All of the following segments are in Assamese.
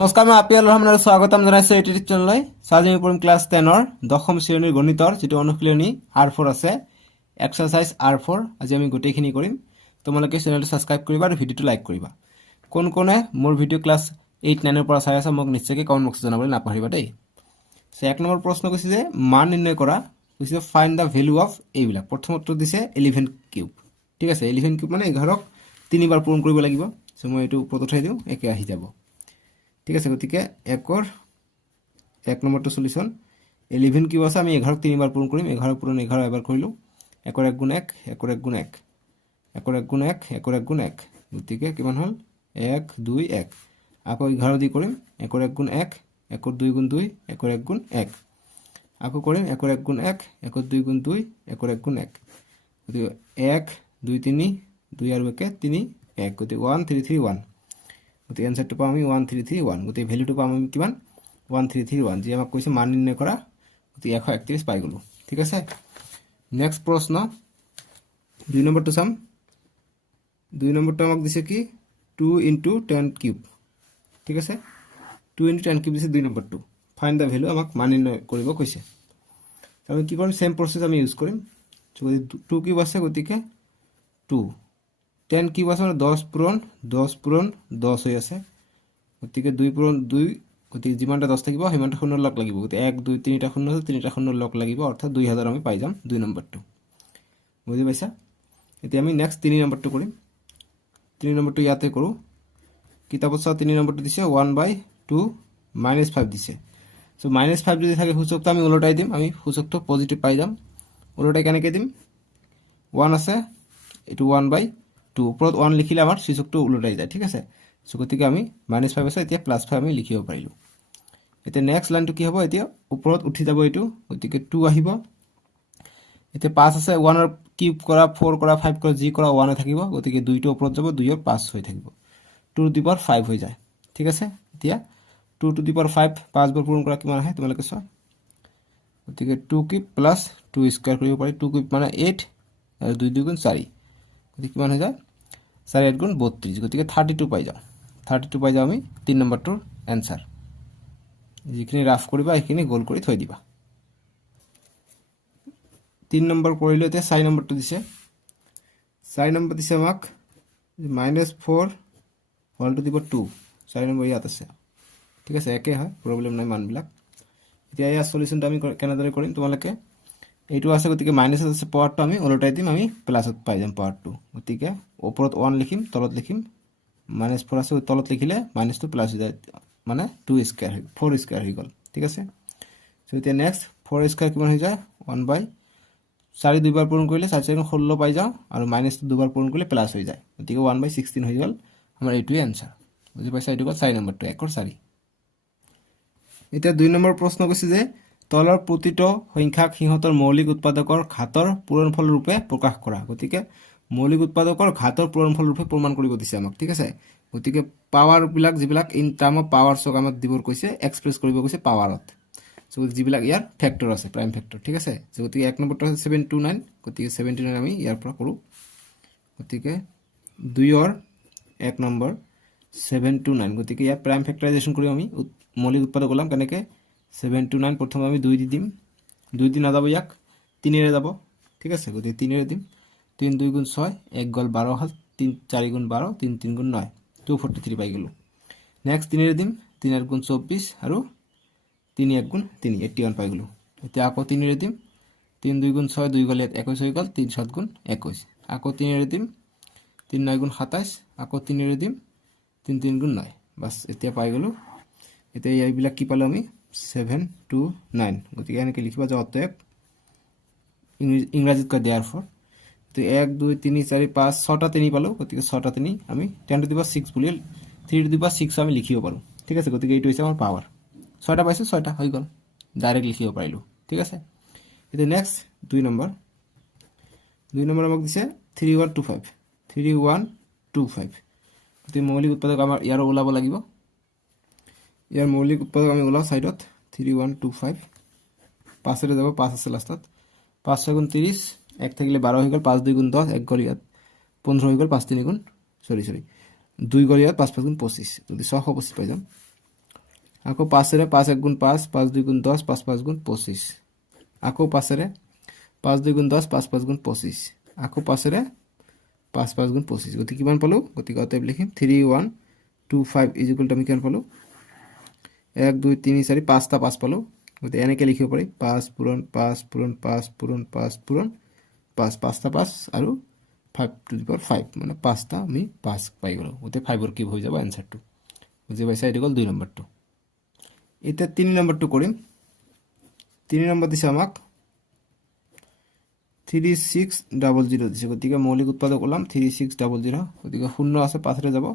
নমস্কাৰ, মই আপিয়াল ৰহমানৰ স্বাগতম জনাইছোঁ এইটো ইউটিউব চেনেললৈ। আজি আমি পঢ়িম ক্লাছ 10ৰ দশম শ্ৰেণীৰ গণিতৰ যিটো অনুশীলনী R4 আছে, এক্সাৰচাইজ R4। আজি আমি গোটেইখিনি কৰিম। তোমালোকে চেনেলটো ছাবস্ক্ৰাইব কৰিবা আৰু ভিডিঅ'টো লাইক কৰিবা। কোন কোনে মোৰ ভিডিঅ' ক্লাছ 8-9ৰ পৰা চাই আছে মোক নিশ্চয়কৈ কমেণ্ট বক্সত জনাবলৈ নাপাহৰিবা দেই। এক নম্বৰ প্ৰশ্ন কৈছে যে মান নিৰ্ণয় কৰা, কৈছে ফাইণ্ড দ্য ভেলু অফ এইবিলাক। প্ৰথমটো দিছে 11 কিউব। ঠিক আছে, 11 কিউব মানে 11ক 3বাৰ পূৰণ কৰিব লাগিব। চ' মই এইটো ওপৰত উঠাই দিওঁ, একে আহি যাব। ঠিক আছে, গতিকে এক নম্বৰটো সলিউশন 11 কিউব আছে, আমি 11ক 3বাৰ পূৰণ কৰিম। 11 পূৰণ 11 এবাৰ কৰিলোঁ, 1 গুণ 1 1 গুণ 1 1 গুণ 1 1 গুণ 1, গতিকে কিমান হ'ল 1 2 1। আকৌ 11 দি কৰিম, 1 গুণ 1 1 2 গুণ 2 1 গুণ 1। আকৌ কৰিম 1 গুণ 1 1 2 গুণ 2 1 গুণ 1, গতিকে 1 2 3 2 আৰু 1 3 1, গতিকে 1 3 3 1। গতিকে এনসাৰটো পাম আমি 1331। গতিকে ভ্যালুটো পাম আমি কিমান 1331, যি আমাক কৈছে মান নিৰ্ণয় কৰা। গতিকে 131 পাই গ'লো। ঠিক আছে, নেক্সট প্ৰশ্ন 2 নম্বৰটো চাম। 2 নম্বৰটো আমাক দিছে কি 2 × 10 কিউব। ঠিক আছে, 2 × 10 কিউব দিছে 2 নম্বৰটো। ফাইণ্ড দ্য ভ্যালু, আমাক মান নিৰ্ণয় কৰিব কৈছে। আমি কি কৰিম, সেম প্ৰচেছ আমি ইউজ কৰিম। 2 কিউব আছে, গতিকে 2, 10 কিউব আছে মানে 10 পূৰণ 10 পূৰণ 10 হৈ আছে, গতিকে 2 পূৰণ 2, গতিকে যিমানটা 10 থাকিব সিমানটা শূন্য লগ লাগিব। গতিকে 1 2 3টা শূন্য আছে, 3টা শূন্য লগ লাগিব, অৰ্থাৎ 2000 আমি পাই যাম 2 নম্বৰটো। বুজি পাইছা? এতিয়া আমি নেক্সট 3 নম্বৰটো কৰিম। 3 নম্বৰটো ইয়াতে কৰোঁ। কিতাপত চাওঁ 3 নম্বৰটো দিছে 1/2 -5 দিছে। চ' -5 যদি থাকে সূচকটো আমি ওলটাই দিম, আমি সূচকটো পজিটিভ পাই যাম। ওলটাই কেনেকৈ দিম, 1 আছে, এইটো 1/2, ওপৰত 1 লিখিলে আমাৰ সূচকটো ওলটাই যায়। ঠিক আছে, চ' গতিকে আমি -5 আছে, এতিয়া +5 আমি লিখিব পাৰিলোঁ। এতিয়া নেক্সট লাইনটো কি হ'ব, এতিয়া ওপৰত উঠি যাব এইটো, গতিকে 2 আহিব। এতিয়া 5 আছে, 1ৰ কিউব কৰা 4 কৰা 5 কৰা যি কৰা 1 থাকিব, গতিকে 2টো ওপৰত যাব, 2ৰ 5 হৈ থাকিব, 2 টু দি পাৱাৰ 5 হৈ যায়। ঠিক আছে, এতিয়া 2 টু দি পাৱাৰ 5 5 বাৰ পূৰণ কৰা কিমান আহে তোমালোকে চোৱা। গতিকে 2 কিউব প্লাছ 2 স্কোৱাৰ কৰিব পাৰি। 2 কিউব মানে 8 আৰু 2 2 গুণ 4, গতিকে কিমান হৈ যায় 4 8 গুণ 32, গতিকে 32 পাই যাওঁ। 32 পাই যাওঁ আমি 3 নম্বৰটোৰ এনসাৰ। যিখিনি ৰাফ কৰিবা সেইখিনি গোল কৰি থৈ দিবা। 3 নম্বৰ কৰিলোঁ। এতিয়া 4 নম্বৰটো দিছে। 4 নম্বৰ দিছে আমাক -4 whole to the power 2। 4 number ইয়াত আছে। ঠিক আছে, একে হয়, প্ৰব্লেম নাই মানবিলাক। এতিয়া ইয়াৰ সলিউশনটো আমি কেনেদৰে কৰিম, তোমালোকে এইটো আছে, গতিকে মাইনাছত আছে, পাৱাৰটো আমি ওলটাই দিম, আমি প্লাছত পাই যাম পাৱাৰটো। গতিকে ওপৰত 1 লিখিম, তলত লিখিম -4 আছে, তলত লিখিলে মাইনাছটো প্লাছ হৈ যায়, মানে 2 স্কোৱাৰ 4 স্কোৱাৰ হৈ গ'ল। ঠিক আছে, চ' এতিয়া নেক্সট 4 স্কোৱাৰ কিমান হৈ যায় 1/4 দুইবাৰ পূৰণ কৰিলে 4 4 16 পাই যাওঁ, আৰু মাইনাছটো দুবাৰ পূৰণ কৰিলে প্লাছ হৈ যায়, গতিকে 1/16 হৈ গ'ল আমাৰ এইটোৱে এনসাৰ। বুজি পাইছা? এইটো হ'ল 4 নম্বৰটো, 1ৰ 4। এতিয়া 2 নম্বৰ প্ৰশ্ন কৈছে যে তলৰ প্ৰতিটো সংখ্যাক সিহঁতৰ মৌলিক উৎপাদকৰ ঘাতৰ পূৰণফল ৰূপে প্ৰকাশ কৰা। গতিকে মৌলিক উৎপাদকৰ ঘাতৰ পূৰণফল ৰূপে প্ৰমাণ কৰিব দিছে আমাক। ঠিক আছে, গতিকে পাৱাৰবিলাক যিবিলাক ইন টাৰ্ম অফ পাৱাৰছক আমাক দিবৰ কৈছে, এক্সপ্ৰেছ কৰিব কৈছে পাৱাৰত। চ' যিবিলাক ইয়াৰ ফেক্টৰ আছে, প্ৰাইম ফেক্টৰ। ঠিক আছে, গতিকে 1 নম্বৰটো আছে 729, গতিকে 79 আমি ইয়াৰ পৰা কৰোঁ। গতিকে 2ৰ 1 নম্বৰ 729, গতিকে ইয়াৰ প্ৰাইম ফেক্টৰাইজেশ্যন কৰি আমি মৌলিক উৎপাদক ওলাম কেনেকৈ। 729 প্ৰথমে আমি 2 দি দিম, 2 দি নাযাব, ইয়াক 3ৰে যাব। ঠিক আছে, গতিকে 3ৰে দিম, 3 2 গুণ 6, 1 গ'ল 12 হ'ল, 3 4 গুণ 12, 3 3 গুণ 9, 243 পাই গ'লোঁ। নেক্সট 3ৰে দিম, 3 8 গুণ 24 আৰু 3 1 গুণ 3, 81 পাই গ'লোঁ। এতিয়া আকৌ 3ৰে দিম, 3 2 গুণ 6, 2 গ'ল ইয়াত 21 হৈ গ'ল, 3 7 গুণ 21, আকৌ 3ৰে দিম, 3 9 গুণ 27, আকৌ 3ৰে দিম, 3 3 গুণ 9, বাছ এতিয়া পাই গ'লোঁ। এতিয়া এইবিলাক কি পালোঁ আমি 729, গতিকে এনেকৈ লিখিবা যে অতএব ইংৰাজীত কয় দেয়াৰফৰ। তো 1 2 3 4 5 6টা 3 পালোঁ, গতিকে 6টা 3 আমি 10 টু দি পাৱাৰ 6 বুলি 3 টু দি পাৱাৰ 6 আমি লিখিব পাৰোঁ। ঠিক আছে, গতিকে এইটো হৈছে আমাৰ পাৱাৰ। 6টা পাইছোঁ, 6টা হৈ গ'ল, ডাইৰেক্ট লিখিব পাৰিলোঁ। ঠিক আছে, এতিয়া নেক্সট 2 নম্বৰ। 2 নম্বৰ আমাক দিছে 3125, 3125, গতিকে মৌলিক উৎপাদক আমাৰ ইয়াৰো ওলাব লাগিব। ইয়াৰ মৌলিক উৎপাদক আমি ওলাওঁ চাইডত 3125, 5ৰে যাব, 5 আছে লাষ্টত, 5 6 গুণ 30, 1 থাকিলে 12 হৈ গ'ল, 5 2 গুণ 10, 1 গ'ল ইয়াত 15 হৈ গ'ল, 5 3 গুণ 2 গ'ল ইয়াত 5 5 গুণ 25, যদি 625 পাই যাম। আকৌ 5 5 1 গুণ 5 5 2 গুণ 10 5 5 গুণ 25 আকৌ 5 5 2 গুণ 10 5 5 গুণ 25 আকৌ 5 5 5 গুণ 25 গতিকে কিমান পালো গতিকে অতএব লিখিম 3125 ইজ ইকুৱেল টু আমি কিমান পালো 1 2 3 4 5টা 5 পালো গতিকে এনেকৈ লিখিব পাৰি 5 পূৰণ 5 পূৰণ 5 পূৰণ 5 পূৰণ 5 5টা 5 আৰু 5 টু দি পাৱাৰ 5 মানে 5টা আমি 5 পাই গ'লো গতিকে 5ৰ কিউব হৈ যাব এনচাৰটো বুজি পাইছা এইটো গ'ল 2 নম্বৰটো এতিয়া 3 নম্বৰটো কৰিম 3 নম্বৰ দিছে আমাক 3600 দিছে গতিকে মৌলিক উৎপাদক ওলাম 3600 গতিকে 0 আছে 5 যাব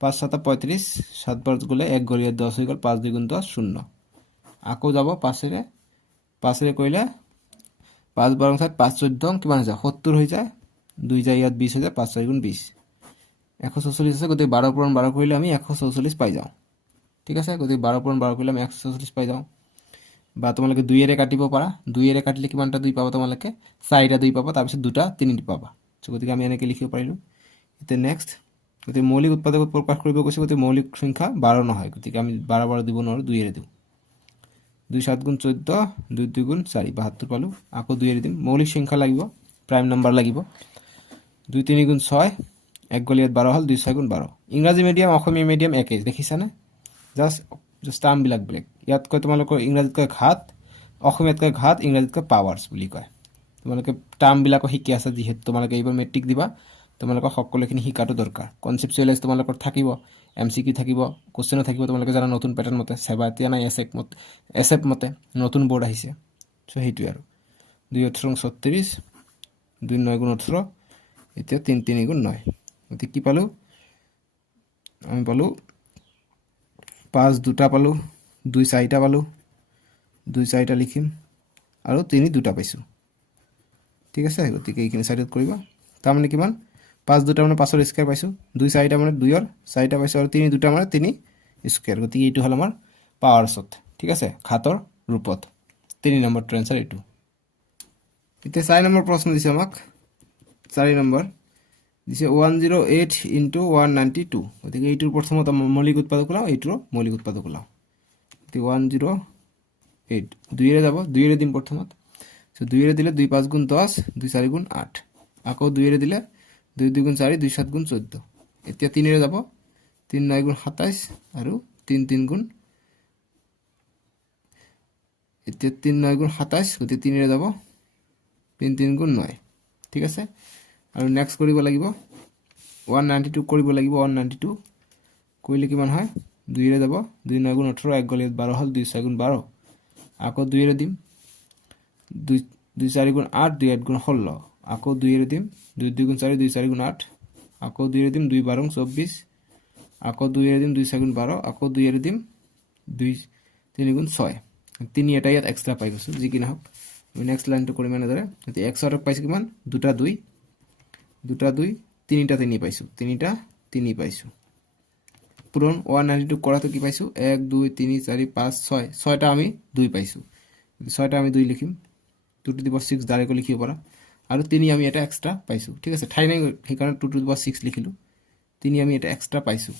5 7 35 7 বার গ'লে 1 গ'ল 10 হৈ গ'ল 5 2 গুণ 10 0 আকৌ যাব 5 কৰিলে 5 12 7 5 14 কিমান হৈ যায় 70 হৈ যায় 2 যায় ইয়াত 20 হৈ যায় 5 4 গুণ 20 144 আছে গতিকে 12 পূৰণ 12 কৰিলে আমি 144 পাই যাওঁ ঠিক আছে গতিকে 12 পূৰণ 12 কৰিলে আমি 144 পাই যাওঁ বা তোমালোকে 2 এৰে কাটিব পাৰা 2 এৰে কাটিলে কিমানটা 2 পাবা তোমালোকে 4টা 2 পাবা তাৰপিছত 2টা 3 পাবা গতিকে আমি এনেকৈ লিখিব পাৰিলোঁ এতিয়া নেক্সট গতিকে মৌলিক উৎপাদকত প্ৰকাশ কৰিব কৈছে গতিকে মৌলিক সংখ্যা 12 নহয় গতিকে আমি 12 12 দিব নোৱাৰোঁ 2 এৰে দিওঁ 2 7 গুণ 14 2 2 গুণ 4 72 পালোঁ আকৌ 2 এৰে দিম মৌলিক সংখ্যা লাগিব প্ৰাইম নম্বৰ লাগিব 2 3 গুণ 6 1 গ'ল ইয়াত 12 হ'ল 2 6 গুণ 12 ইংৰাজী মিডিয়াম অসমীয়া মিডিয়াম একেই দেখিছানে জাষ্ট টাৰ্মবিলাক বেলেগ ইয়াতকৈ তোমালোকৰ ইংৰাজীতকৈ ঘাত অসমীয়াতকৈ ঘাত ইংৰাজীতকৈ পাৱাৰ্ছ বুলি কয় তোমালোকে টাৰ্মবিলাকো শিকি আছা যিহেতু তোমালোকে এইবাৰ মেট্ৰিক দিবা তোমালোকৰ সকলোখিনি শিকাটো দৰকাৰ কনচেপচুৱেলাইজ তোমালোকৰ থাকিব MCQ থাকিব কোৱেশ্চনো থাকিব তোমালোকে জানা নতুন পেটাৰ্ণ মতে সেবা এতিয়া নাই এছেপ মতে নতুন বৰ্ড আহিছে চ' সেইটোৱে আৰু 2 18 36 2 9 গুণ 18 এতিয়া 3 3 গুণ 9 গতিকে কি পালোঁ আমি পালোঁ 5 2টা পালোঁ 2 4টা পালোঁ 2 4টা লিখিম আৰু 3 2টা পাইছোঁ ঠিক আছে গতিকে এইখিনি চাইডত কৰিবা তাৰমানে কিমান 5 2টা মানে 5ৰ স্কয়াৰ পাইছোঁ 2 4টা মানে 2ৰ 4টা পাইছোঁ আৰু 3 2টা মানে 3 স্কয়াৰ গতিকে এইটো হ'ল আমাৰ পাৱাৰ্ছত ঠিক আছে ঘাতৰ ৰূপত 3 নম্বৰটো এনসাৰ এইটো এতিয়া 4 নম্বৰ প্ৰশ্ন দিছে আমাক 4 নম্বৰ দিছে 108 into 192 গতিকে এইটোৰ প্ৰথমত মৌলিক উৎপাদক ওলাও এইটোৰ মৌলিক উৎপাদক ওলাও গতিকে 108 2 এৰে যাব 2 এৰে দিম প্ৰথমত সো 2 এৰে দিলে 2 5 গুণ 10 2 4 গুণ 8 আকৌ 2 এৰে দিলে 2 2 গুণ 4 2 7 গুণ 14 এতিয়া 3 এৰে যাব 3 9 গুণ 27 আৰু 3 3 গুণ এতিয়া 3 9 গুণ 27 গতিকে 3 এৰে যাব 3 3 গুণ 9 ঠিক আছে আৰু নেক্সট কৰিব লাগিব 192 কৰিব লাগিব 192 কৰিলে কিমান হয় 2 এৰে যাব 2 9 গুণ 18 1 গ'ল 12 হ'ল 2 6 গুণ 12 আকৌ 2 এৰে দিম 2 2 4 গুণ 8 2 8 গুণ 16 আকৌ 2 এৰে দিম 2 2 গুণ 4 2 4 গুণ 8 আকৌ 2 এৰে দিম 2 12 24 আকৌ 2 এৰে দিম 2 6 গুণ 12 আকৌ 2 এৰে দিম 2 3 গুণ 6 তিনি এটা ইয়াত এক্সট্ৰা পাই গৈছোঁ যি কি নহওক আমি নেক্সট লাইনটো কৰিম এনেদৰে এতিয়া x অৰক পাইছোঁ কিমান 2টা 2 2টা 2 3টা 3 পাইছোঁ 3টা 3 পাইছোঁ পূৰণ 192 কৰাটো কি পাইছোঁ 1 2 3 4 5 6 6টা আমি 2 পাইছোঁ 6টা আমি 2 লিখিম 2 টু দি পাৱাৰ 6 ডাইৰেক্ট লিখিব পাৰা আৰু 3 আমি এটা এক্সট্ৰা পাইছোঁ ঠিক আছে ঠাই নাই সেইকাৰণে 2 টু দি পাৱাৰ 6 লিখিলোঁ 3 আমি এটা এক্সট্ৰা পাইছোঁ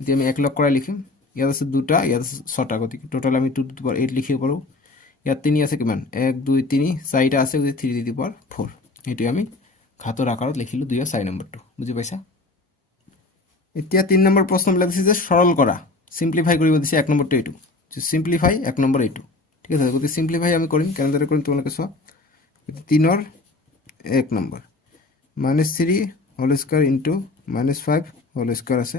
এতিয়া আমি 1 লগ কৰাই লিখিম ইয়াত আছে 2টা ইয়াত আছে 6টা গতিকে টোটাল আমি 2 টু দি পাৱাৰ 8 লিখিব পাৰোঁ ইয়াত 3 আছে কিমান 1 2 3 4টা আছে গতিকে 3 টু দি পাৱাৰ 4 এইটো আমি ঘাতৰ আকাৰত লিখিলোঁ 2 4 নম্বৰটো বুজি পাইছা এতিয়া 3 নম্বৰ প্ৰশ্নবিলাক দিছে যে সৰল কৰা সিম্পলিফাই কৰিব দিছে 1 নম্বৰটো এইটো সিম্পলিফাই 1 নম্বৰ এইটো ঠিক আছে গতিকে সিম্পলিফাই আমি কৰিম কেনেদৰে কৰিম তোমালোকে চোৱা 3ৰ 1 number -3 whole square into -5 whole square আছে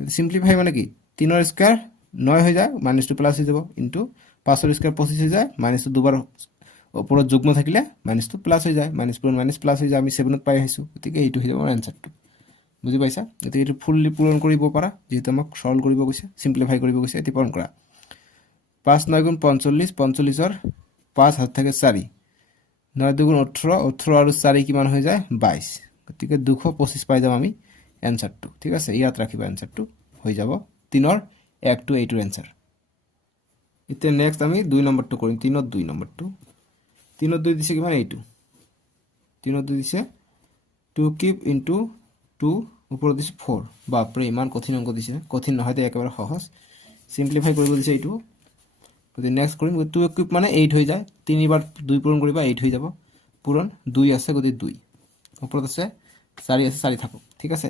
সিম্পলিফাই মানে কি 3ৰ স্কয়াৰ 9 হৈ যায় -2 প্লাস হৈ যাব ইনটু 5ৰ স্কয়াৰ 25 হৈ যায় -2 দুবাৰ ওপৰত যুগ্ম থাকিলে -2 প্লাস হৈ যায় -2 প্লাস হৈ যায় আমি 7ত পাই আহিছোঁ গতিকে এইটো হৈ যাব এনসাৰটো বুজি পাইছা এতিয়া এইটো ফুললি পূৰণ কৰিব পাৰা যেহেতু আমাক সৰল কৰিব কৈছে সিম্পলিফাই কৰিব কৈছে এটি পূৰণ কৰা 5 9 গুণ 45 45ৰ 5 হাত থাকে 4 9 2 গুণ 18 18 আৰু 4 কিমান হৈ যায় 22 গতিকে 225 পাই যাম আমি এনসারটো ঠিক আছে ইয়াত ৰাখিবা এনসাৰটো হৈ যাব 3ৰ 1 টু 8 এনসাৰ এতিয়া নেক্সট আমি 2 নম্বৰটো কৰিম 3ৰ 2 নম্বৰটো 3ৰ 2 দিছে কিমান এইটো 3ৰ 2 দিছে 2 কিউব ইনটু 2 উপৰত দিছে 4 বাপৰে ইমান কঠিন অংক দিছে কঠিন নহয় তে একেবাৰে সহজ সিম্পলিফাই কৰিব দিছে এইটো গতি নেক্সট কৰিম 2 কিউব মানে 8 হৈ যায় 3 বাৰ 2 পূৰণ কৰিবা 8 হৈ যাব পূৰণ 2 আছে গতি 2 ওপৰত আছে 4 আছে 4 থাকক ঠিক আছে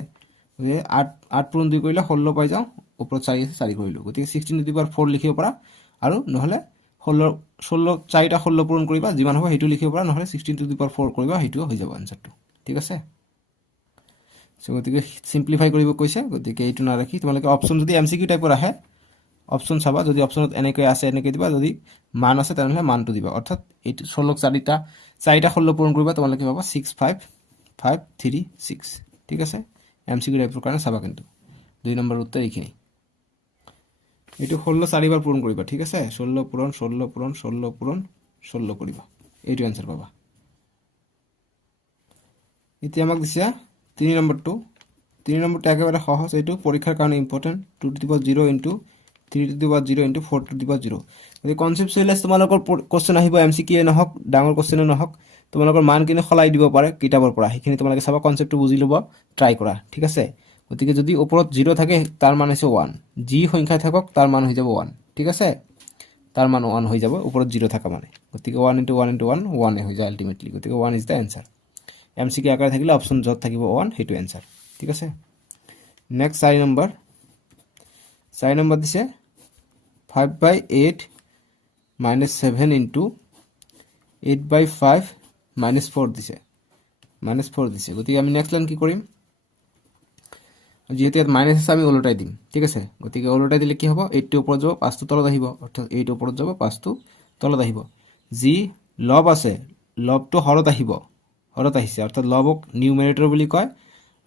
গতি 8 পূৰণ 2 কৰিলে 16 পাই যাও ওপৰত 4 আছে 4 কৰিলো গতি 16 টু দি পাৱাৰ 4 লিখিব পাৰা আৰু নহলে 16 4টা 16 পূৰণ কৰিবা যিমান হ'ব হেতু লিখিব পাৰা নহলে 16 টু দি পাৱাৰ 4 কৰিবা হেতু হৈ যাব আনসাৰটো ঠিক আছে সো গতিকে সিম্পলিফাই কৰিব কৈছে গতিকে এইটো না ৰাখি তোমালোকে অপচন যদি এমসিকিউ টাইপৰ আহে অপচন চাবা যদি অপচনত এনেকৈ আছে এনেকৈ দিবা যদি মান আছে তেনেহলে মানটো দিবা অৰ্থাৎ এইটো 16 4টা 16 পূৰণ কৰিবা তোমালোকে পাবা 65536 ঠিক আছে এমসিকিউ টাইপৰ কাৰণে চাবা কিন্তু 2 নম্বৰ উত্তৰ এইখিনি এইটো 16 4 বাৰ পূৰণ কৰিবা ঠিক আছে 16 পূৰণ 16 পূৰণ 16 পূৰণ 16 কৰিবা এইটো আনসাৰ পাবা এতিয়া আমাক দিছে 3 নম্বৰটো একেবাৰে সহজ এইটো পৰীক্ষাৰ কাৰণে important 2 two the power 0 into 3 two the power 0 into 4 two the power 0 এই কনসেপচুৱেলাইজ তোমালোকৰ কোশ্চেন আহিব এমসিকিউ নহক ডাঙৰ কোশ্চেন নহক তোমালোকৰ মান কিনে খলাই দিব পাৰে কিতাপৰ পৰা সেইখিনি তোমালোকে চাবা কনসেপ্টটো বুজি লবা ট্ৰাই কৰা ঠিক আছে গতিকে যদি ওপৰত 0 থাকে তাৰ মান হৈছে 1 যি সংখ্যা থাকক তাৰ মান হৈ যাব 1 ঠিক আছে তাৰ মান 1 হৈ যাব ওপৰত 0 থাকা মানে গতিকে 1 ইনটু 1 ইনটু 1 1 হৈ যায় আলটিমেটলি গতিকে 1 ইজ দা आंसर এমসিকিউ আকাৰে থাকিলে অপচন যত থাকিব 1 হেতু आंसर ঠিক আছে নেক্সট 4 নম্বৰ দিছে 5/8 -7 ইনটু 8/5 -4 দিছে -4 দিছে গতিকে আমি নেক্সট লাইন কি কৰিম যেহেতু ইয়াত মাইনাস আছে আমি ওলটাই দিম ঠিক আছে গতিকে ওলটাই দিলে কি হ'ব 8 টো ওপৰত যাব 5 টো তলত আহিব অৰ্থাৎ 8 ওপৰত যাব 5 টো তলত আহিব যি লব আছে লবটো হৰত আহিব হৰত আহিছে অৰ্থাৎ লবক নিউমাৰেটৰ বুলি কয়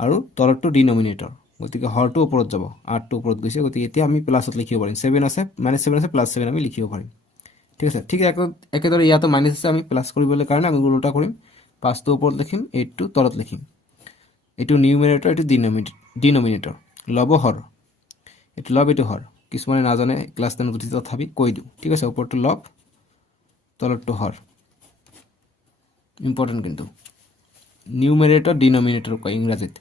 আৰু তলৰটো ডিনোমিনেটৰ গতিকে হৰটো ওপৰত যাব 8 টো ওপৰত গৈছে গতিকে এতিয়া আমি প্লাসত লিখিব পাৰিম 7 আছে -7 আছে +7 আমি লিখিব পাৰিম ঠিক আছে ঠিক একেদৰে ইয়াতো মাইনাস আছে আমি প্লাস কৰিবলৈ কাৰণে আমি উল্টা কৰিম 5 টো ওপৰত লিখিম 8 টো তলত লিখিম এটো নিউমাৰেটৰ এটো ডিনোমিনেটৰ লব হৰ এটো লব এটো হৰ কিছুমানে না জানে ক্লাস 10 উঠি তথাপি কৈ দিও ঠিক আছে ওপৰটো লব তলৰটো হৰ ইম্পৰ্টেন্ট কিন্তু নিউমাৰেটৰ ডিনোমিনেটৰ কয় ইংৰাজীত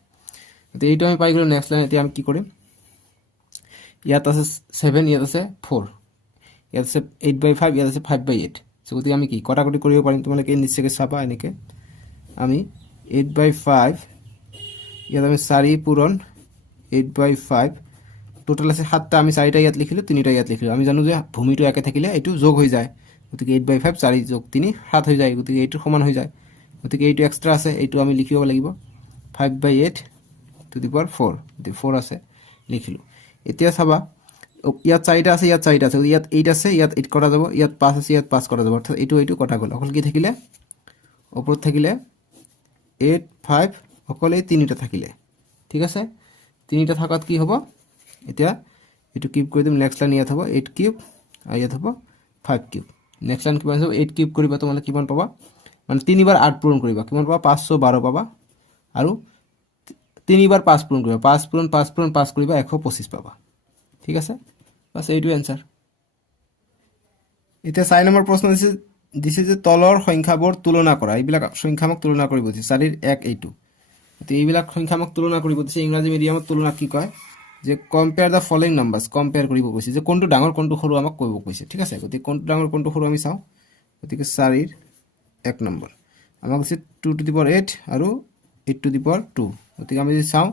তো এইটো আমি পাই গলো নেক্সট লাইন এতিয়া আমি কি কৰিম ইয়াত আছে 7 ইয়াত আছে 4 ইয়াত আছে 8/5 ইয়াত আছে 5/8 সো গতি আমি কি কটাকটি কৰিব পাৰিম তোমালোকে নিশ্চয়কৈ চাবা এনেকে আমি 8/5 ইয়াত আমি 4 পূৰণ 8/5 টোটাল আছে 7টা আমি 4টা ইয়াত লিখিলো 3টা ইয়াত লিখিলো আমি জানো যে ভূমিটো একে থাকিলে এটো যোগ হৈ যায় গতিকে 8/5 4 যোগ 3 7 হৈ যায় গতিকে এইটো সমান হৈ যায় গতিকে এইটো এক্সট্ৰা আছে এইটো আমি লিখিব লাগিব 5/8 টু দি পাৱাৰ 4 দি 4 আছে লিখিলো এতিয়া চাবা ইয়াত 4টা আছে ইয়াত 4টা আছে ইয়াত 8 আছে ইয়াত 8 কটা যাব ইয়াত 5 আছে ইয়াত 5 কটা যাব অৰ্থাৎ এইটো কটা গল অকল কি থাকিলে ওপৰত থাকিলে 8 5 অকল এই 3টা থাকিলে ঠিক আছে 3টা থাকাত কি হ'ব এতিয়া এটো কিউব কৰি দিম নেক্সট লাইন ইয়াত হ'ব 8 কিউব আৰু ইয়াত হ'ব 5 কিউব নেক্সট লাইন কিমান হ'ব 8 কিউব কৰিবা তোমালে কিমান পাবা মানে 3 বাৰ 8 পূৰণ কৰিবা কিমান পাবা 512 পাবা আৰু 3 বাৰ 5 পূৰণ কৰিবা 5 পূৰণ 5 পূৰণ 5 কৰিবা 125 পাবা ঠিক আছে বাস এইটো आंसर এতিয়া 4 নম্বৰ প্ৰশ্ন দিছে যে তলৰ সংখ্যাবোৰ তুলনা কৰা এইবিলাক সংখ্যামক তুলনা কৰিব দিছে 4 ৰ 1 এইটো তো এইবিলাক সংখ্যামক তুলনা কৰিব দিছে ইংৰাজী মিডিয়ামত তুলনা কি কয় যে কম্পেয়াৰ দা ফলোইং নাম্বাৰস কম্পেয়াৰ কৰিব কৈছে যে কোনটো ডাঙৰ কোনটো সৰু আমাক কৰিব কৈছে ঠিক আছে গতি কোনটো ডাঙৰ কোনটো সৰু আমি চাও গতিকে 4 ৰ 1 নম্বৰ আমাক কৈছে 2 টু দি পাৱাৰ 8 আৰু 8 টু দি পাৱাৰ 2 গতিকে আমি যদি চাও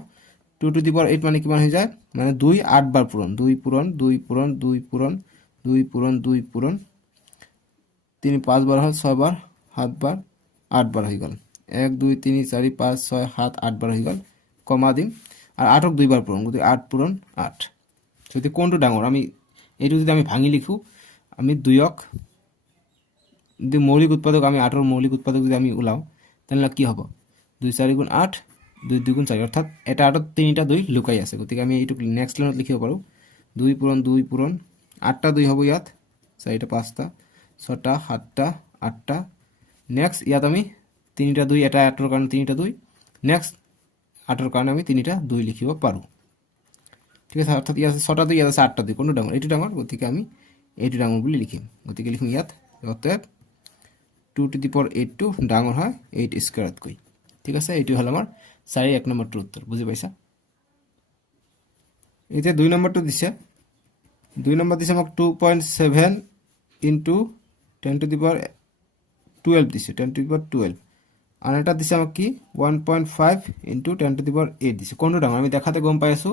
2 টু দি পাৱাৰ 8 মানে কিমান হৈ যায় মানে 2 8 বাৰ পূৰণ 2 পূৰণ 2 পূৰণ 2 পূৰণ 2 পূৰণ 2 পূৰণ 3 5 বাৰ হল 6 বাৰ 7 বাৰ 8 বাৰ হৈ গল 1 2 3 4 5 6 7 8 বাৰ হৈ গল কমা দিম আৰ 8ক 2 বাৰ পূৰণ গতি 8 পূৰণ 8 যদি কোনটো ডাঙৰ আমি এইটো যদি আমি ভাঙি লিখো আমি 2ক যদি মৌলিক উৎপাদক আমি 8ৰ মৌলিক উৎপাদক যদি আমি উলাও তেনলা কি হ'ব 2 4 গুণ 8 2 2 গুণ 4 অৰ্থাৎ এটা 8ত 3টা 2 লুকাই আছে গতিকে আমি এইটো নেক্সট লাইনত লিখিব পাৰো 2 পূৰণ 8টা 2 হ'ব ইয়াত 4টা 5টা 6টা 7টা 8টা নেক্সট ইয়াত আমি 3টা 2 এটা 8ৰ কাৰণে 3টা 2 নেক্সট 8ৰ কাৰণে আমি 3টা 2 লিখিব পাৰো ঠিক আছে অৰ্থাৎ ইয়াত 6টা 2 ইয়াত আছে 8টা 2 কোনটো ডাঙৰ এইটো ডাঙৰ গতিকে আমি এইটো ডাঙৰ বুলি লিখিম গতিকে লিখিম ইয়াত অতএব 2 টু দি পাৱাৰ 8 টো ডাঙৰ হয় 8 স্কয়াৰত কৈ ঠিক আছে এইটো হল আমাৰ 4 1 নম্বৰটো উত্তৰ বুজি পাইছা এতিয়া 2 নম্বৰটো দিছে 2 নম্বৰ দিছে আমাক 2.7 ইনটু 10 টু দি পাৱাৰ 12 দিছে 10 টু দি পাৱাৰ 12 আৰু এটা দিছে আমাক কি 1.5 ইনটু 10 টু দি পাৱাৰ 8 দিছে কোনটো ডাঙৰ আমি দেখাতে গম পাই আছো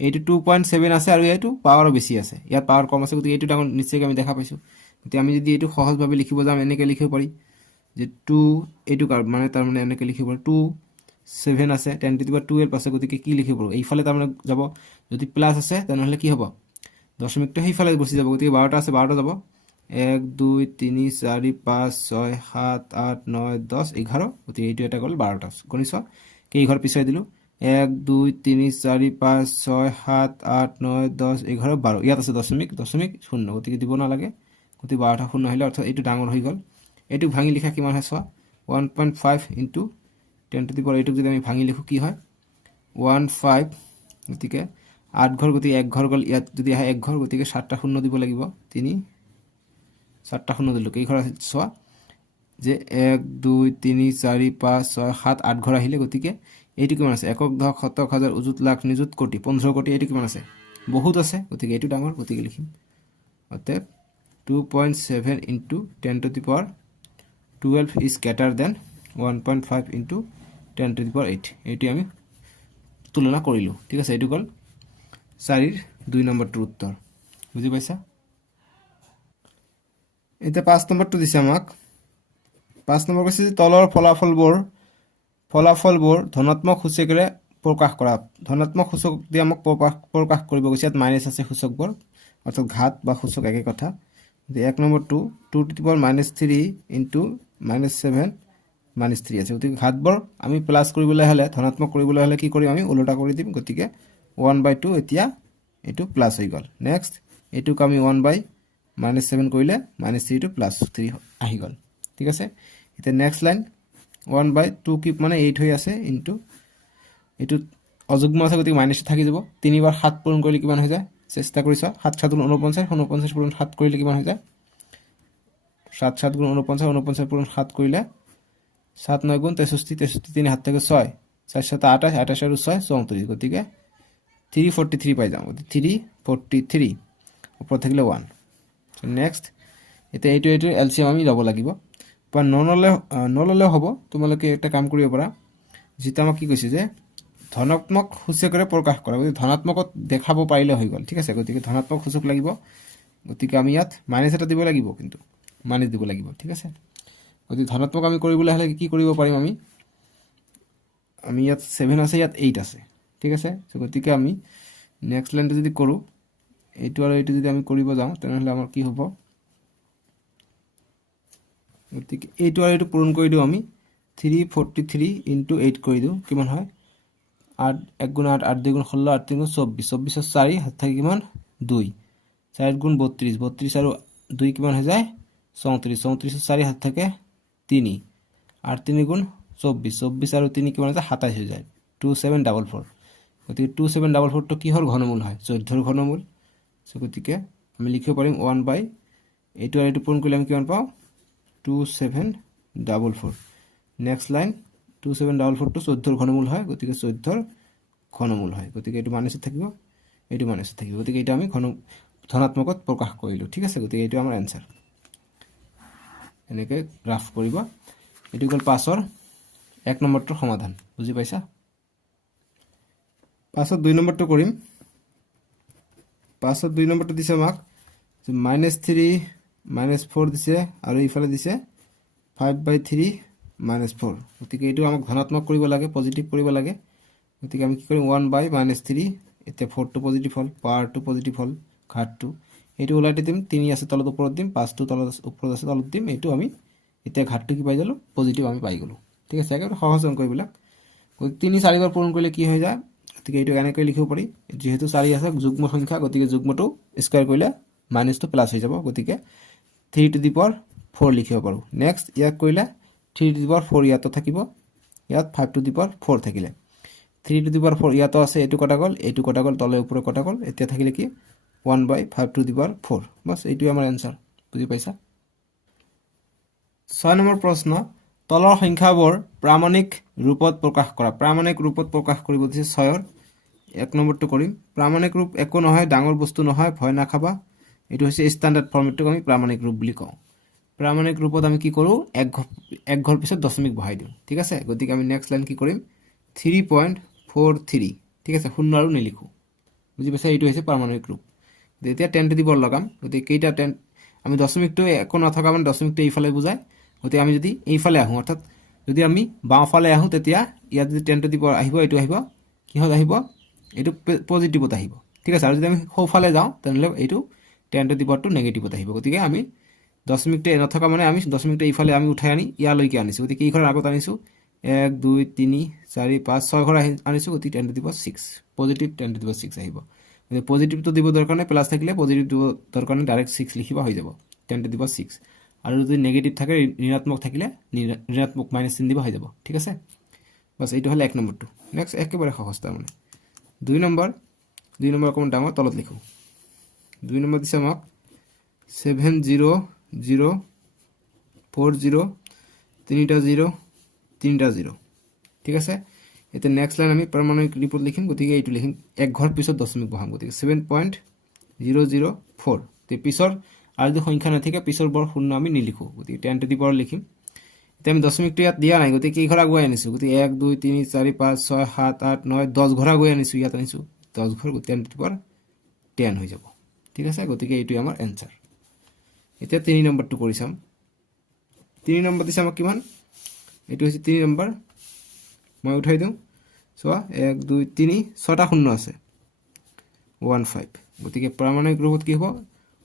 এইটো 2.7 আছে আৰু এইটো পাৱাৰো বেছি আছে ইয়াত পাৱাৰ কম আছে গতিকে এইটো ডাঙৰ নিশ্চয়কৈ আমি দেখা পাইছো গতিকে আমি যদি এইটো সহজভাৱে লিখিব যাম এনেকৈ লিখিব পাৰি যে 2 এইটো মানে তাৰ মানে এনেকৈ লিখিব 2.7 আছে 10 টু দি পাৱাৰ 12 আছে গতিকে কি লিখিব এইফালে তাৰ মানে যাব যদি প্লাছ আছে তেনেহলে কি হ'ব দশমিকটো সেইফালে গুচি যাব গতিকে 12টা আছে 12টা যাব 1 2 3 4 5 6 7 8 9 10 11 গতিকে এইটো এটা গ'ল 12টা গণিছ কেই ঘৰ পিছাই দিলো 1 2 3 4 5 6 7 8 9 10 11 12 ইয়াত আছে দশমিক শূন্য গতিকে দিব নালাগে গতিকে 12টা শূন্য আহিলে অৰ্থাৎ এইটো ডাঙৰ হৈ গ'ল এইটো ভাঙি লিখা কিমান হয় চোৱা 1.5 ইনটু 10 টু দি পাৱাৰ 8 যদি আমি ভাঙি লিখো কি হয় 15 গতিকে 8 ঘৰ গতিকে 1 ঘৰ গ'ল ইয়াত যদি আহে 1 ঘৰ গতিকে 7টা শূন্য দিব লাগিব 3 7টা শূন্য দিলো কেই ঘৰ আছে চোৱা যে 1 2 3 4 5 6 7 8 ঘৰ আহিলে গতিকে এইটো কিমান আছে একক দশক শতক হাজাৰ উজুত লাখ নিযুত কোটি 15 কোটি এইটো কিমান আছে বহুত আছে গতিকে এইটো ডাঙৰ গতিকে লিখিম অতএব 2.7 into 10 two the power 12 is greater than 1.5 into 10 to the power 8 এইটো আমি তুলনা কৰিলো ঠিক আছে এইটো গল 4 এৰ 2 নম্বৰটোৰ উত্তৰ বুজি পাইছা এটা 5 নম্বৰটো দিছে আমাক 5 নম্বৰ কৈছে যে তলৰ ফলাফলবোৰ ধনাত্মক সূচকেৰে প্ৰকাশ কৰা ধনাত্মক সূচক দি আমাক প্ৰকাশ কৰিব কৈছে ইয়াত মাইনাস আছে সূচকবোৰ অৰ্থাৎ ঘাত বা সূচক একে কথা যে 1 নম্বৰটো 2 to the power -3 into -7 -3 আছে গতিকে ঘাতবোৰ আমি প্লাস কৰিবলৈ হলে ধনাত্মক কৰিবলৈ হলে কি কৰিম আমি উল্টা কৰি দিম গতিকে 1/2 এতিয়া এটো প্লাস হৈ গল নেক্সট এটো আমি 1/-7 কৰিলে -3 টু +3 আহি গল ঠিক আছে এতিয়া নেক্সট লাইন 1/2 কি মানে 8 হৈ আছে ইনটু এটো অযুগ্ম আছে গতিকে মাইনাস থাকি যাব 3 বাৰ 7 পূৰণ কৰিলে কিমান হৈ যায় চেষ্টা কৰিছ 7 7 49 49 পূৰণ 7 কৰিলে কিমান হৈ যায় 7 7 গুণ 49 49 পূরণ 7 কইলে 7 9 গুণ 63 63 3 হাত থেকে 6 4 7 28 28 আর 6 34 গতিকে 343 পাই যাম 343 উপর থাকিলে 1 সো নেক্সট এটা এইটো এলসিএম আমি লব লাগিব বা নললে হ'ব তোমালোকে একটা কাম কৰিব পাৰা যেটা আমাক কি কৈছে যে ধনাত্মক সূচকেৰে প্ৰকাশ কৰা গতিকে ধনাত্মকত দেখাব পাৰিলে হৈ গল ঠিক আছে গতিকে ধনাত্মক সূচক লাগিব গতিকে আমি ইয়াত মাইনাস এটা দিব লাগিব কিন্তু মাইনাস দিব লাগিব ঠিক আছে গতিকে ধনাত্মক আমি কৰিবলৈ হলে কি কৰিব পাৰিম আমি ইয়াত 7 আছে ইয়াত 8 আছে ঠিক আছে সো গতিকে আমি নেক্সট লাইনটো যদি কৰো এইটো আৰু এইটো যদি আমি কৰিব যাও তেনেহলে আমাৰ কি হ'ব গতিকে এইটো আৰু এইটো পূৰণ কৰি দিও আমি 343 * 8 কৰি দিও কিমান হয় 8 1 গুণ 8 8 2 গুণ 16 8 3 গুণ 24 24 4 হাত থাকে কিমান 2 4 গুণ 32 32 আৰু 2 কিমান হৈ যায় 34 34 4 হাত থাকে 3 8 3 গুণ 24 24 আৰু 3 কিমান আছে 27 হৈ যায় 2744 গতিকে 2744 তো কি হল ঘনমূল হয় 14 ৰ ঘনমূল সো গতিকে আমি লিখিব পাৰিম 1 বাই এইটো আৰু এইটো পূৰণ কৰিলে আমি কিমান পাও 2744 নেক্সট লাইন 2744 তো 14 ৰ ঘনমূল হয় গতিকে 14 ৰ ঘনমূল হয় গতিকে এইটো মাইনাস থাকিব এইটো মাইনাস থাকিব গতিকে এটা আমি ধনাত্মকত প্ৰকাশ কৰিলো ঠিক আছে গতিকে এইটো আমাৰ आंसर এনেকৈ গ্ৰাফ কৰিব এটো গল 5 ৰ 1 নম্বৰটোৰ সমাধান বুজি পাইছা 5 ৰ 2 নম্বৰটো কৰিম 5 ৰ 2 নম্বৰটো দিছে আমাক -3 -4 দিছে আৰু ইফালে দিছে 5/3 -4 গতিকে এইটো আমাক ধনাত্মক কৰিব লাগে পজিটিভ কৰিব লাগে গতিকে আমি কি কৰিম 1/-3 এতে 4 টো পজিটিভ হল পাৱাৰ টো পজিটিভ হল ঘাতটো এইটো উলাইতে দিম 3 আছে তলত ওপৰত দিম 5 টো তলত ওপৰত আছে তলত দিম এইটো আমি এতিয়া ঘাতটো কি পাই গলো পজিটিভ আমি পাই গলো ঠিক আছে একেবাৰে সহজ অংক এইবিলাক 3 4 বাৰ পূৰণ কৰিলে কি হৈ যায় গতিকে এইটো এনেকৈ লিখিব পাৰি যেহেতু 4 আছে যুগ্ম সংখ্যা গতিকে যুগ্মটো স্কয়াৰ কৰিলে মাইনাসটো প্লাস হৈ যাব গতিকে 3 টু দি পাৱাৰ 4 লিখিব পাৰো নেক্সট ইয়াক কৰিলে 3 টু দি পাৱাৰ 4 ইয়াত থাকিব ইয়াত 5 টু দি পাৱাৰ 4 থাকিলে 3 টু দি পাৱাৰ 4 ইয়াত আছে এটো কটা গল তলে উপৰে কটা গল এতিয়া থাকিলে কি 1/5 টু দি পাৱাৰ 4 বাস এইটোই আমাৰ आंसर বুজি পাইছা 6 নম্বৰ প্ৰশ্ন তলৰ সংখ্যাবোৰ প্ৰামাণিক ৰূপত প্ৰকাশ কৰা প্ৰামাণিক ৰূপত প্ৰকাশ কৰিব দিছে 6 ৰ 1 নম্বৰটো কৰিম প্ৰামাণিক ৰূপ একো নহয় ডাঙৰ বস্তু নহয় ভয় নাখাবা এইটো হৈছে ষ্টেণ্ডাৰ্ড ফৰ্মেটটোক আমি প্ৰামাণিক ৰূপ বুলি কওঁ প্ৰামাণিক ৰূপত আমি কি কৰোঁ এক ঘৰ পিছত দশমিক বহাই দিওঁ ঠিক আছে গতিকে আমি নেক্সট লাইন কি কৰিম 3.43 ঠিক আছে শূন্য আৰু নিলিখোঁ বুজি পাইছা এইটো হৈছে প্ৰামাণিক ৰূপ এতিয়া 10 টু দি পাৱাৰ লগাম গতিকে কেইটা 10 আমি দশমিকটো একো নথকা মানে দশমিকটো এইফালে বুজায় গতিকে আমি যদি এইফালে আহোঁ অৰ্থাৎ যদি আমি বাওঁফালে আহোঁ তেতিয়া ইয়াত যদি 10 টু দি পাৱাৰ আহিব এইটো আহিব কিহত আহিব এইটো পজিটিভত আহিব ঠিক আছে আৰু যদি আমি সোঁফালে যাওঁ তেনেহ'লে এইটো 10 টু দি পাৱাৰটো নেগেটিভত আহিব গতিকে আমি দশমিকটো নথকা মানে আমি দশমিকটো এইফালে আমি উঠাই আনি ইয়ালৈকে আনিছোঁ গতিকে এই ঘৰৰ আগত আনিছোঁ 1 2 3 4 5 6 ঘৰ আনিছোঁ গতিকে 10 two the power 6 positive 10 two the power 6 আহিব গতিকে পজিটিভটো দিব দৰকাৰ নাই প্লাছ থাকিলে পজিটিভ দিব দৰকাৰ নাই ডাইৰেক্ট 6 লিখিবা হৈ যাব 10 টু দি পাৱাৰ 6 আৰু যদি নেগেটিভ থাকে ঋণাত্মক থাকিলে ঋণাত্মক মাইনাছ চিন দিবা হৈ যাব ঠিক আছে বাছ এইটো হ'লে 1 নম্বৰটো নেক্সট একেবাৰে সহজ তাৰমানে 2 নম্বৰ অকণমান ডাঙৰ তলত লিখোঁ 2 নম্বৰ দিছে আমাক 70040 তিনিটা 0 তিনিটা 0 ঠিক আছে এতিয়া নেক্সট লাইন আমি প্ৰামাণিক ৰিপৰ্ট লিখিম গতিকে এইটো লিখিম এক ঘৰ পিছত দশমিক বহাম গতিকে 7.004 তে পিছৰ আৰু যদি সংখ্যা নাথাকে পিছৰ বৰ শূন্য আমি নিলিখোঁ গতিকে 10 টু দি পাৱাৰ লিখিম এতিয়া আমি দশমিকটো ইয়াত দিয়া নাই গতিকে কেই ঘৰ আগুৱাই আনিছোঁ গতিকে 1 2 3 4 5 6 7 8 9 10 ঘৰ আগুৱাই আনিছোঁ ইয়াত আনিছোঁ 10 ঘৰ 10 টু দি পাৱাৰ 10 হৈ যাব ঠিক আছে গতিকে এইটোৱে আমাৰ এনচাৰ এতিয়া 3 নম্বৰটো কৰি চাম 3 নম্বৰ দিছে আমাক কিমান এইটো হৈছে 3 নম্বৰ মই উঠাই দিওঁ চোৱা 1 2 3 6টা শূন্য আছে 15 গতিকে প্ৰামাণিক ৰূপত কি হ'ব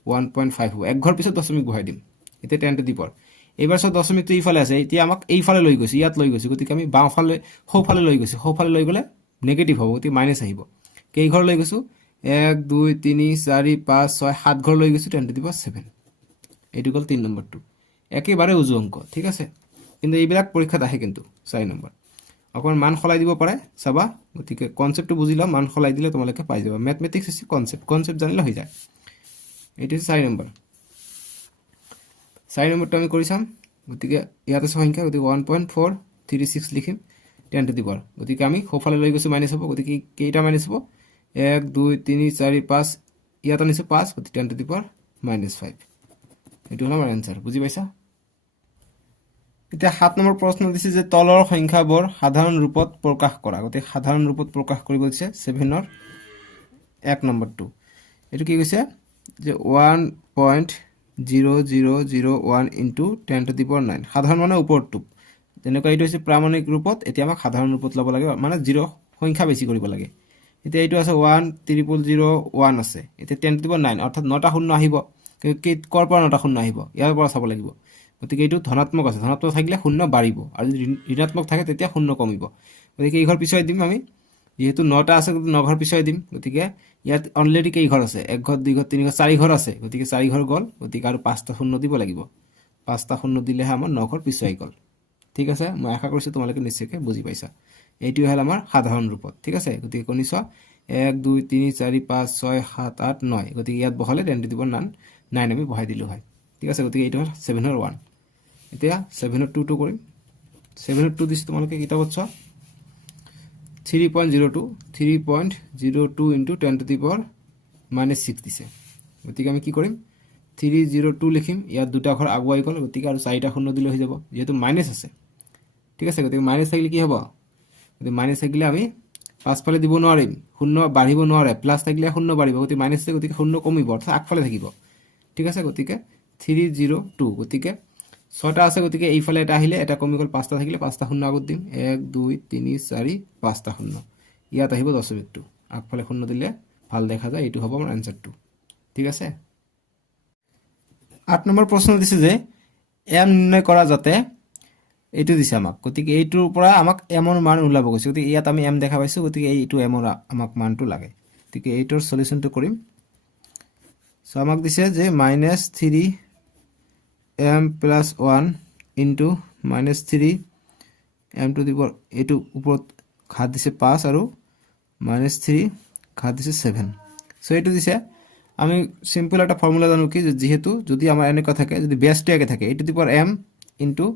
1.5 হ'ব এক ঘৰ পিছত দশমিক বহাই দিম এতিয়া 10 টু দি পাৱাৰ এইবাৰ চোৱা দশমিকটো এইফালে আছে এতিয়া আমাক এইফালে লৈ গৈছে ইয়াত লৈ গৈছে গতিকে আমি বাওঁফালে সোঁফালে লৈ গৈছোঁ সোঁফালে লৈ গ'লে নেগেটিভ হ'ব গতিকে মাইনাছ আহিব কেই ঘৰ লৈ গৈছোঁ 1 2 3 4 5 6 7 ঘৰ লৈ গৈছোঁ 10 টু দি পাৱাৰ 7 এইটো গ'ল 3 নম্বৰটো একেবাৰে উজু অংক ঠিক আছে কিন্তু এইবিলাক পৰীক্ষাত আহে কিন্তু 4 নম্বৰ অকণমান মান সলাই দিব পাৰে চাবা গতিকে কনচেপ্টটো বুজি লওঁ মান সলাই দিলে তোমালোকে পাই যাবা মেথমেটিক্স হৈছে কনচেপ্ট জানিলে হৈ যায় এইটো হৈছে 4 নম্বৰ 4 নম্বৰটো আমি কৰি চাম গতিকে ইয়াত আছে সংখ্যা গতিকে 1.436 লিখিম 10 টু দি পাৱাৰ গতিকে আমি সোঁফালে লৈ গৈছোঁ মাইনাছ হ'ব গতিকে কেইটা মাইনাছ হ'ব 1 2 3 4 5 ইয়াত আনিছোঁ 5 গতিকে 10 টু দি পাৱাৰ -5 এইটো হ'ল আমাৰ এনচাৰ বুজি পাইছা এতিয়া 7 নম্বৰ প্ৰশ্ন দিছে যে তলৰ সংখ্যাবোৰ সাধাৰণ ৰূপত প্ৰকাশ কৰা গতিকে সাধাৰণ ৰূপত প্ৰকাশ কৰিব দিছে 7ৰ 1 নম্বৰটো এইটো কি কৈছে যে 1.0001 ইনটু 10 টু দি পাৱাৰ 9 সাধাৰণ মানে ওপৰটো যেনেকৈ এইটো হৈছে প্ৰামাণিক ৰূপত এতিয়া আমাক সাধাৰণ ৰূপত ল'ব লাগে মানে 0 সংখ্যা বেছি কৰিব লাগে এতিয়া এইটো আছে 1.0001 আছে এতিয়া 10 টু দি পাৱাৰ 9 অৰ্থাৎ 9টা শূন্য আহিব কিন্তু ক'ৰ পৰা 9টা শূন্য আহিব ইয়াৰ পৰা চাব লাগিব গতিকে এইটো ধনাত্মক আছে ধনাত্মক থাকিলে শূন্য বাঢ়িব আৰু যদি ঋণাত্মক থাকে তেতিয়া শূন্য কমিব গতিকে এই ঘৰ পিছুৱাই দিম আমি যেহেতু 9টা আছে গতিকে 9 ঘৰ পিছুৱাই দিম গতিকে ইয়াত অলৰেডি কেই ঘৰ আছে 1 ঘৰ 2 ঘৰ 3 ঘৰ 4 ঘৰ আছে গতিকে 4 ঘৰ গ'ল গতিকে আৰু 5টা শূন্য দিব লাগিব 5টা শূন্য দিলেহে আমাৰ 9 ঘৰ পিছুৱাই গ'ল ঠিক আছে মই আশা কৰিছোঁ তোমালোকে নিশ্চয়কৈ বুজি পাইছা এইটোৱে হ'ল আমাৰ সাধাৰণ ৰূপত ঠিক আছে গতিকে কণী চোৱা 1 2 3 4 5 6 7 8 9 গতিকে ইয়াত বহালে 10 টু দি পাৱাৰ 9 আমি বহাই দিলোঁ হয় ঠিক আছে গতিকে এইটো হ'ল 7ৰ 1 এতিয়া 7ৰ 2টো কৰিম 7ৰ 2 দিছোঁ তোমালোকে কিতাপত চোৱা 3.02 ইনটু 10 টু দি পাৱাৰ -6 দিছে গতিকে আমি কি কৰিম 302 লিখিম ইয়াত দুটা ঘৰ আগুৱাই গ'ল গতিকে আৰু 4টা শূন্য দিলে হৈ যাব যেহেতু মাইনাছ আছে ঠিক আছে গতিকে মাইনাছ থাকিলে কি হ'ব গতিকে মাইনাছ থাকিলে আমি পাছফালে দিব নোৱাৰিম শূন্য বাঢ়িব নোৱাৰে প্লাছ থাকিলে শূন্য বাঢ়িব গতিকে মাইনাছ আছে গতিকে শূন্য কমিব অৰ্থাৎ আগফালে থাকিব ঠিক আছে গতিকে 302 গতিকে 6টা আছে গতিকে এইফালে এটা আহিলে এটা কমি গ'ল 5টা থাকিলে 5টা শূন্য আগত দিম 1 2 3 4 5টা শূন্য ইয়াত আহিব দশমিকটো আগফালে শূন্য দিলে ভাল দেখা যায় এইটো হ'ব আমাৰ এনচাৰটো ঠিক আছে 8 নম্বৰ প্ৰশ্ন দিছে যে m নিৰ্ণয় কৰা যাতে এইটো দিছে আমাক গতিকে এইটোৰ পৰা আমাক m ৰ মান ওলাব গৈছে গতিকে ইয়াত আমি m দেখা পাইছোঁ গতিকে এইটো m ৰ আমাক মানটো লাগে গতিকে এইটোৰ সলিউশনটো কৰিম সো আমাক দিছে যে -3m + 1 into -3m two the power এইটো ওপৰত ঘাত দিছে 5 আৰু -3 ঘাত দিছে 7 সো এইটো দিছে আমি সিম্পল একটা ফর্মুলা জানো কি যেহেতু যদি আমার এনেকুৱা থাকে যদি বেসটো একে থাকে a two the power m into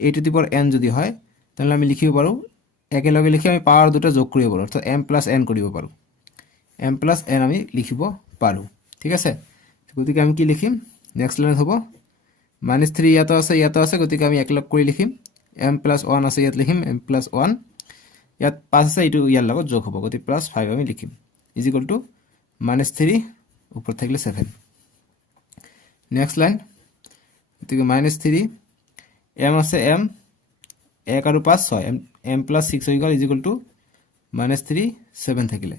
a two the power n যদি হয় তাহলে আমি লিখিব পাৰো একেলগে লিখি আমি পাৱাৰ দুটা যোগ কৰিব পাৰো অৰ্থাৎ m + n কৰিব পাৰো m + n আমি লিখিব পাৰো ঠিক আছে গতিকে আমি কি লিখিম নেক্সট লাইনত হ'ব -3 ইয়াতো আছে গতিকে আমি একলগ কৰি লিখিম m+1 আছে ইয়াত লিখিম m+1 ইয়াত 5 আছে এইটো ইয়াৰ লগত যোগ হ'ব গতিকে +5 আমি লিখিম ইজ ইকুৱেল টু -3 ওপৰত থাকিলে 7 নেক্সট লাইন গতিকে -3 m আছে m 1 আৰু 5 6 m+6 হৈ গ'ল ইজ ইকুৱেল টু -3 7 থাকিলে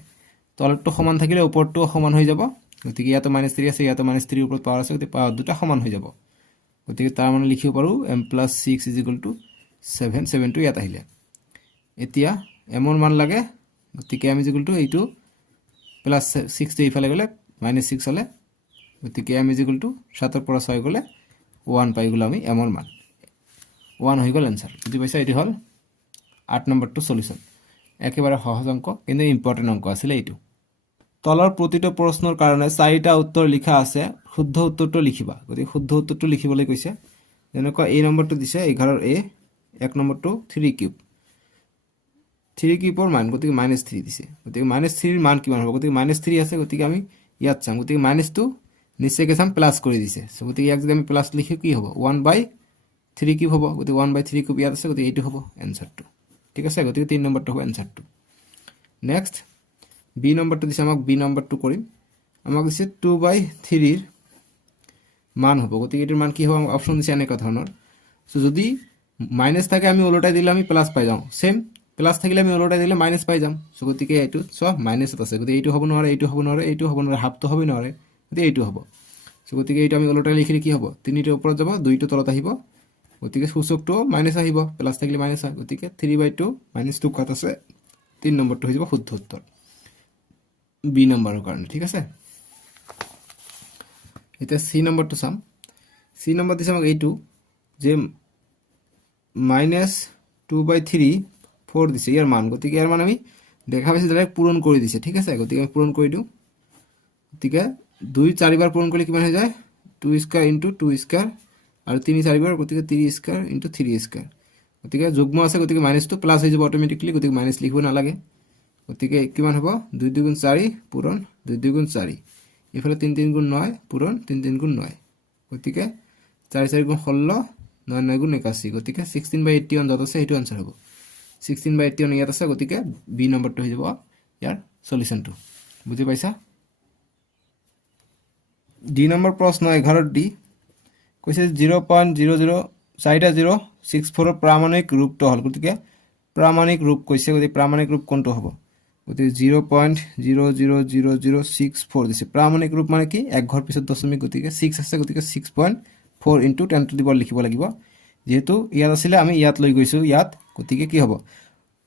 তলটো সমান থাকিলে ওপৰটো সমান হৈ যাব গতিকে ইয়াতো -3 আছে ইয়াতো -3 ওপৰত পাৱাৰ আছে গতিকে পাৱাৰ দুটা সমান হৈ যাব গতিকে তাৰ মানে লিখিব পাৰো m+6 7 7 টো ইয়াত আহিলে এতিয়া m ৰ মান লাগে গতিকে m এইটো +6 টো ইফালে গলে -6 হলে গতিকে m 7 ৰ পৰা 6 গলে 1 পাই গলো আমি m ৰ মান 1 হৈ গল आंसर বুজি পাইছা এটি হল 8 নম্বৰটো সলিউশন একেবাৰে সহজ অংক কিন্তু ইম্পৰ্টেন্ট অংক আছিল এইটো তলৰ প্ৰতিটো প্ৰশ্নৰ কাৰণে 4টা উত্তৰ লিখা আছে শুদ্ধ উত্তৰটো লিখিবা গতিকে শুদ্ধ উত্তৰটো লিখিবলৈ কৈছে যেনেকৈ এই নম্বৰটো দিছে 11 ৰ a 1 নম্বৰটো 3 কিউব 3 কিউবৰ মান গতিকে -3 দিছে গতিকে -3 ৰ মান কিমান হ'ব গতিকে -3 আছে গতিকে আমি ইয়াত চাম গতিকে -টো নিচেকে চাম প্লাস কৰি দিছে গতিকে ইয়াক যদি আমি প্লাস লিখি কি হ'ব 1/3 কিউব হ'ব গতিকে 1/3 কিউব ইয়াত আছে গতিকে এইটো হ'ব आंसरটো ঠিক আছে গতিকে 3 নম্বৰটো হ'ব आंसरটো নেক্সট বি নম্বৰটো দিছে আমাক বি নম্বৰটো কৰিম আমাক দিছে 2/3 ৰ মান হ'ব গতিকে এটাৰ মান কি হ'ব অপচন দিছে এনেকা ধৰণৰ সো যদি মাইনাস থাকে আমি উলটাই দিলে আমি প্লাস পাই যাম সেম প্লাস থাকিলে আমি উলটাই দিলে মাইনাস পাই যাম সো গতিকে এইটো সব মাইনাসত আছে গতিকে এইটো হ'ব নোৱাৰে এইটো হ'ব নোৱাৰে এইটো হ'ব নোৱাৰে হাফটো হ'ব নোৱাৰে গতিকে এইটো হ'ব সো গতিকে এইটো আমি উলটাই লিখিলে কি হ'ব 3 ৰ ওপৰত যাব 2 টো তলত আহিব গতিকে সূচকটো মাইনাস আহিব প্লাস থাকিলে মাইনাস হয় গতিকে 3/2 -2 কাট আছে 3 নম্বৰটো হৈ যাব শুদ্ধ উত্তৰ বি নম্বৰৰ কাৰণে ঠিক আছে এটা সি নম্বৰটো চাম সি নম্বৰ দিছে আমাক এইটো যে -2/3 4 দিছে ইয়াৰ মান গতিকে ইয়াৰ মান আমি দেখা পাইছে ডাইৰেক্ট পূৰণ কৰি দিছে ঠিক আছে গতিকে আমি পূৰণ কৰি দিও গতিকে 2 4 বাৰ পূৰণ কৰিলে কিমান হৈ যায় 2 স্কয়াৰ * 2 স্কয়াৰ আৰু 3 4 বাৰ গতিকে 3 স্কয়াৰ * 3 স্কয়াৰ গতিকে যুগ্ম আছে গতিকে মাইনাসটো প্লাস হৈ যাব অটোমেটিক্যালি গতিকে মাইনাস লিখিব নালাগে গতিকে কিমান হ'ব 2 2 4 পূৰণ 2 2 4 ইফালে 3 3 9 পূৰণ 3 3 9 গতিকে 4 4 16 9 9 81 গতিকে 16/81 যত আছে এইটো आंसर হ'ব 16/81 ইয়াত আছে গতিকে বি নম্বৰটো হৈ যাব ইয়াৰ সলিউশনটো বুজি পাইছা ডি নম্বৰ প্ৰশ্ন 11 ডি কৈছে 0.004064 ৰ প্ৰামাণিক ৰূপটো হল গতিকে প্ৰামাণিক ৰূপ কৈছে গতিকে প্ৰামাণিক ৰূপ কোনটো হ'ব গতিকে 0.000064 দিছে প্ৰামাণিক ৰূপ মানে কি এক ঘৰ পিছত দশমিক গতিকে 6 আছে গতিকে 6.4 * 10 টু দি পাৱাৰ লিখিব লাগিব যেহেতু ইয়াত আছিল আমি ইয়াত লৈ গৈছো ইয়াত গতিকে কি হ'ব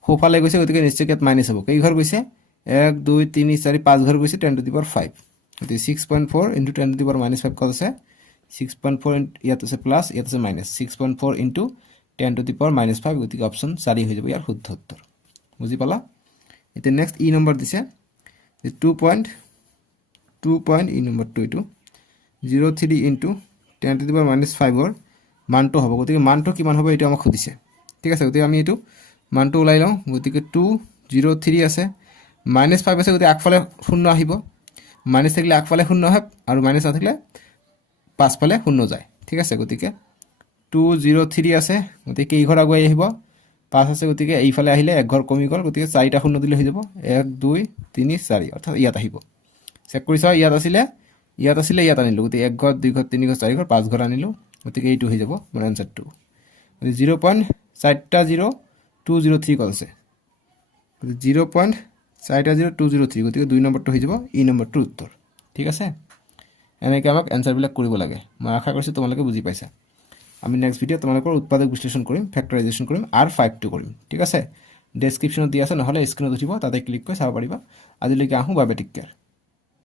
হোফালে গৈছে গতিকে নিশ্চয় ইয়াত মাইনাস হ'ব কেই ঘৰ গৈছে 1 2 3 4 5 ঘৰ গৈছে 10 টু দি পাৱাৰ 5 গতিকে 6.4 * 10 টু দি পাৱাৰ -5 কত আছে 6.4 ইয়াত আছে প্লাস ইয়াত আছে মাইনাস 6.4 * 10 টু দি পাৱাৰ -5 গতিকে অপচন 4 হৈ যাব ইয়াৰ শুদ্ধ উত্তৰ বুজি পালা এটা নেক্সট ই নম্বৰ দিছে 2.2 ই নম্বৰ 2 টো 03 * 10 টু দি পাৱাৰ -5 ৰ মানটো হ'ব গতিকে মানটো কিমান হ'ব এটা আমাক খুদিছে ঠিক আছে গতিকে আমি এটো মানটো উলাই লওঁ গতিকে 203 আছে -5 আছে গতিকে আগফালে শূন্য আহিব মাইনাস থাকিলে আগফালে শূন্য হয় আৰু মাইনাস থাকিলে পাছফালে শূন্য যায় ঠিক আছে গতিকে 203 আছে গতিকে কেই ঘৰ আগুৱাই আহিব 5 আছে গতিকে এইফালে আহিলে এক ঘৰ কমি গল গতিকে 4টা শূন্য দিলে হৈ যাব 1 2 3 4 অৰ্থাৎ ইয়াত আহিব চেক কৰি চাও ইয়াত আছিলে ইয়াত আনিলো গতিকে এক ঘৰ দুই ঘৰ তিনি ঘৰ চাৰি ঘৰ পাঁচ ঘৰ আনিলো গতিকে এইটো হৈ যাব মোৰ আনসাৰটো 0.40203 কত আছে 0.40203 গতিকে 2 নম্বৰটো হৈ যাব ই নম্বৰটো উত্তৰ ঠিক আছে এনেকৈ আমাক আনসাৰ বিলাক কৰিব লাগে মই আশা কৰিছো তোমালোকে বুজি পাইছা আমি নেক্সট ভিডিও তোমালোকৰ উৎপাদক বিশ্লেষণ কৰিম ফ্যাক্টৰাইজেশ্যন কৰিম আৰু 5 টো কৰিম ঠিক আছে ডেসক্ৰিপচনত দিয়া আছে নহলে স্ক্ৰিনত উঠিব তাতে ক্লিক কৰি চাব পাৰিবা আজিলৈকে আহো বাবে টেক কেয়াৰ